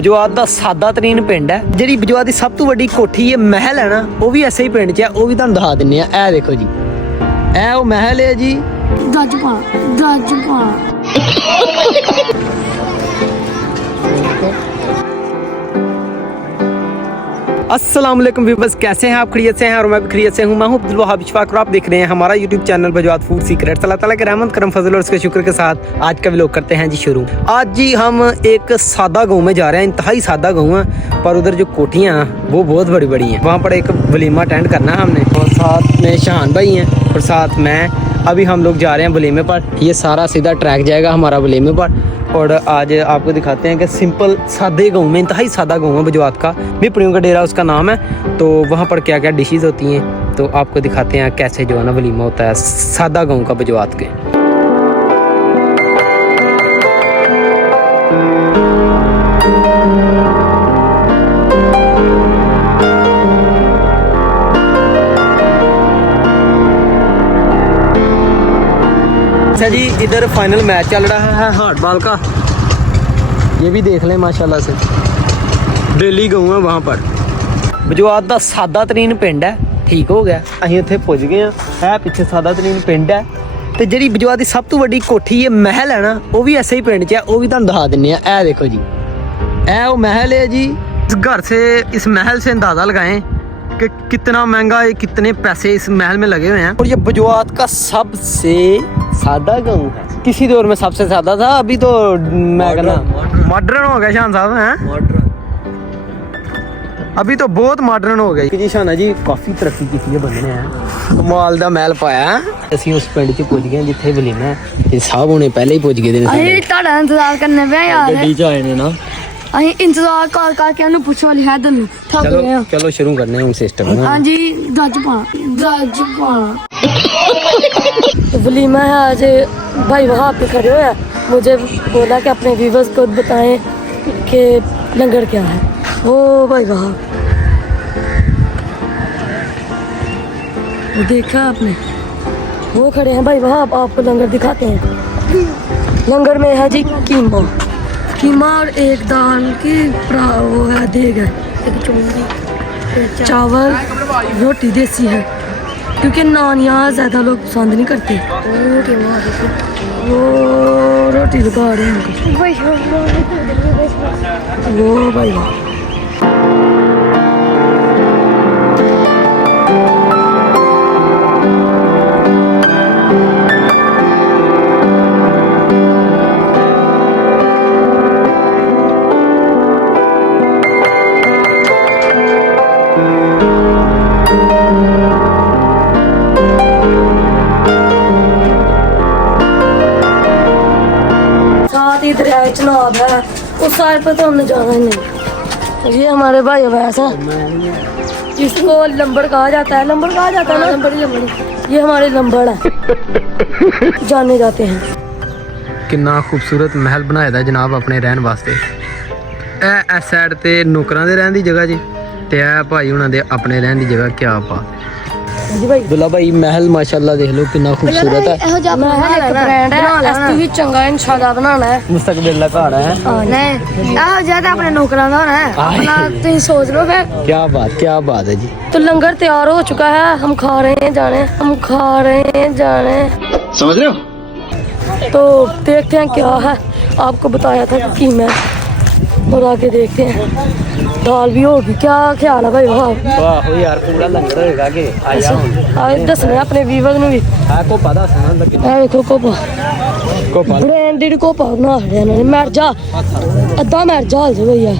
बजवात दा सादा तरीन पिंड है। जिहड़ी बजवात दी सब तो वड्डी कोठी है महल है ना, वो भी ऐसे ही पिंड च है। वो भी तुहानूं दिखा दिन्ने आ। ए देखो जी, ए वो महल है जी। अस्सलाम वालेकुम व्यूअर्स, कैसे हैं आप? खैरियत से हैं? और मैं भी खैरियत से हूं। मैं हूं अब्दुल वहाब इशफाक और आप देख रहे हैं हमारा यूट्यूब चैनल बजवात फूड सीक्रेट्स। अल्लाह ताला के रहमत करम फजल और उसके शुक्र के साथ आज का व्लॉग करते हैं जी शुरू। आज जी हम एक सादा गांव में जा रहे हैं, इंतहाई सादा गांव है, पर उधर जो कोठियाँ हैं वो बहुत बड़ी बड़ी हैं। वहाँ पर एक वलीमा अटेंड करना है हमने, और साथ में शान भाई हैं और साथ मैं। अभी हम लोग जा रहे हैं वलीमे पर। ये सारा सीधा ट्रैक जाएगा हमारा वलीमे पर। और आज आपको दिखाते हैं कि सिंपल सादे गांव में, इंतहाई सादा गांव है बजवात का, बिपड़ियों का डेरा उसका नाम है। तो वहाँ पर क्या क्या डिशेस होती हैं तो आपको दिखाते हैं कैसे जो है ना वलीमा होता है सादा गांव का बजवात के। अच्छा जी, इधर फाइनल मैच चल रहा है हार्ड बॉल का, ये भी देख लें माशाल्लाह से। डेली गाँव है वहाँ पर। बजवात दा सादा तरीन पिंड है, ठीक हो गया, असीं उत्थे पुज गए हैं। पिछे सादा तरीन पिंड है। तो जिहड़ी बजवात दी सब तो वड्डी कोठी है महल है ना, वो भी ऐसे ही पिंड च है। वो भी तुहानूं दिखा दिन्ने आ। ए देखो जी, ए वो महल है जी। इस घर से, इस महल से अंदाज़ा लगाएं कि कितना महंगा है, कितने पैसे इस महल में लगे हुए हैं। और ये बजवात का सबसे सादा गाँव है। किसी दौर में सबसे सादा था, अभी तो मैं कहना मॉडर्न हो गया शान साहब हैं। मॉडर्न अभी तो बहुत मॉडर्न हो गया जी। शाना जी काफ़ी तरक्की की है बंदे ने, कमाल दा महल पाया। ਅਸੀਂ उस पिंड च पुज गए जिथे वलीमा है। ये साहब हुणे पहले ही पुज गए थे। ਅਸੀਂ ਤੁਹਾਡਾ ਇੰਤਜ਼ਾਰ ਕਰਨੇ ਪਿਆ ਯਾਰ। ਗੱਡੀ ਚ ਆਏ ਨੇ ਨਾ, ਅਸੀਂ ਇੰਤਜ਼ਾਰ ਕਰ ਕਰਕੇ ਉਹਨੂੰ ਪੁੱਛੋ ਲਿਆ ਤੈਨੂੰ ਥੱਕ चलो ਗਏ ਆ। चलो शुरू करने हैं सिस्टम। ਹਾਂਜੀ ਦੱਜ ਪਾ वलीमा है आज। भाई वहाँ पे खड़े हुए हैं, मुझे बोला कि अपने व्यूवर्स को बताएं कि लंगर क्या है। वो भाई वहाँ वो देखा आपने, वो खड़े हैं भाई वहाँ। आपको लंगर दिखाते हैं। लंगर में है जी कीमा और एक दाल की वो है देग है, एक चूंगी, चावल, रोटी देसी है, क्योंकि नान यहाँ ज़्यादा लोग पसंद नहीं करते। वो रोटी लगा रहे हैं वो भाई दरिया चनाब है, उस साइड पर तो हमने जाना ही नहीं। ये हमारे भाई अवैस हैं, जिसको लंबड़ कहा जाता है। लंबड़ कहा जाता है ना, लंबड़ी। ये हमारे लंबड़ है, जाने जाते हैं। कितना खूबसूरत महल बनाया था जनाब अपने रहन वास्ते। इस साइड ते नौकरां दे रहन दी जगह जी, ते भाई हुणां दे अपने रहन दी जगह। क्या बात दुल्ला भाई, महल माशाल्लाह देख लो कितना खूबसूरत है। चंगा इंशाल्लाह बनाना है, मुस्तकबिल का घर है। अपने नौकरां दा होना है अपना, तुम सोच लो फिर। क्या बात है जी। तो लंगर तैयार हो चुका है, हम खा रहे हैं जाने, समझ रहे हो। तो देखते हैं क्या है। आपको बताया था कि कीमा है, और आगे देखते हैं। दाल भी होगी, क्या ख्याल है भाई? वाह यार, पूरा लंगर होएगा कि आया दसने अपने व्यूअर ਨੂੰ ਵੀ को पता सुना लगे। देखो कोपा ब्रांडेड कोपा बना रहे हैं। मर जा अद्धा मर जा भैया।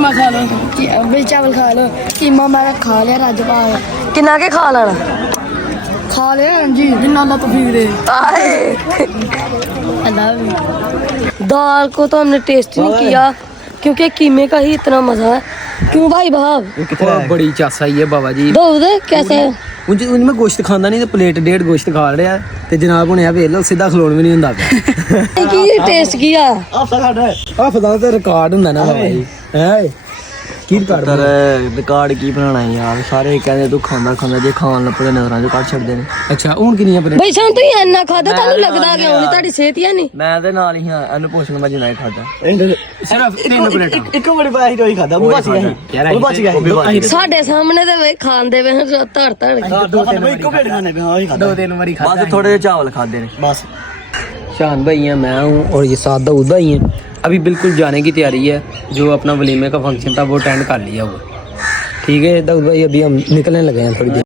कीमा खा लो भाई, चावल खा लो। कीमा मैंने खा लिया राजपाल। किन्ना के खा लेना? खा लिया जी, जिन्ना लत पीक दे। दाल को तो हमने टेस्ट नहीं किया क्योंकि कीमे का ही इतना मजा है। क्यों भाई भाव? बड़ी चासा ही है बाबा जी। दो कैसे है? ਉਂਝ ਮੈਂ ਗੋਸ਼ਤ ਖਾਂਦਾ ਨਹੀਂ ਤੇ ਪਲੇਟ ਡੇਢ ਗੋਸ਼ਤ ਖਾ ਰਿਹਾ ਤੇ ਜਨਾਬ ਹੁਣ ਇਹ ਵੇਖ ਲਓ ਸਿੱਧਾ ਖਲੋਣ ਵੀ ਨਹੀਂ ਹੁੰਦਾ ਪਿਆ। ਕੀ ਟੇਸਟ ਕੀਆ? ਹਫਦਾ ਤੇ ਰਿਕਾਰਡ ਹੁੰਦਾ ਨਾ ਬਾਬਾ ਜੀ। ਹੈ ਕੀ ਰਿਕਾਰਡ ਰਿਕਾਰਡ ਕੀ ਬਣਾਉਣਾ ਯਾਰ, ਸਾਰੇ ਕਹਿੰਦੇ ਤੂੰ ਖਾਂਦਾ ਖਾਂਦਾ, ਜੇ ਖਾਣ ਲੱਪਦੇ ਨਜ਼ਰਾਂ ਚੋਂ ਕੱਢ ਛੱਡਦੇ ਨੇ। ਅੱਛਾ ਹੁਣ ਕਿੰਨੀਆਂ ਪਲੇਟ? ਬਈ ਸਾਨੂੰ ਤੁਸੀਂ ਇੰਨਾ ਖਾਦਾ, ਤੁਹਾਨੂੰ ਲੱਗਦਾ ਕਿਉਂ ਨਹੀਂ? ਤੁਹਾਡੀ ਸਿਹਤ ਹੀ ਨਹੀਂ। ਮੈਂ ਤੇ ਨਾਲ ਹੀ ਹਾਂ, ਇਹਨੂੰ ਪੁੱਛਣ ਮੈਂ ਜਿੰਨਾ ਹੀ ਖਾਦਾ। ਸਿਰਫ 3 ਪਲੇਟਾਂ। ਇੱਕ ਬੜੀ ਬਾਹੀ ਰੋਈ ਖਾਦਾ, ਉਹ ਬਚ ਗਿਆ। ਉਹ ਬਚ ਗਿਆ। ਸਾਡੇ ਸਾਹਮਣੇ ਤੇ ਵੇ ਖਾਂਦੇ ਵੇ ਧੜ ਧੜ ਇੱਕੋ ਪਲੇਟ ਖਾਣੇ ਪਏ, ਹਾਂ ਹੀ ਖਾਦਾ। 2-3 ਵਾਰੀ ਖਾਦਾ। ਬਸ थोड़े चावल खाते हैं बस। शान भाई हैं, मैं हूँ और ये साथ दाऊद भाई हैं। अभी बिल्कुल जाने की तैयारी है। जो अपना वलीमे का फंक्शन था वो अटेंड कर लिया वो। ठीक है दाऊद भाई, अभी हम निकलने लगे हैं थोड़ी देर।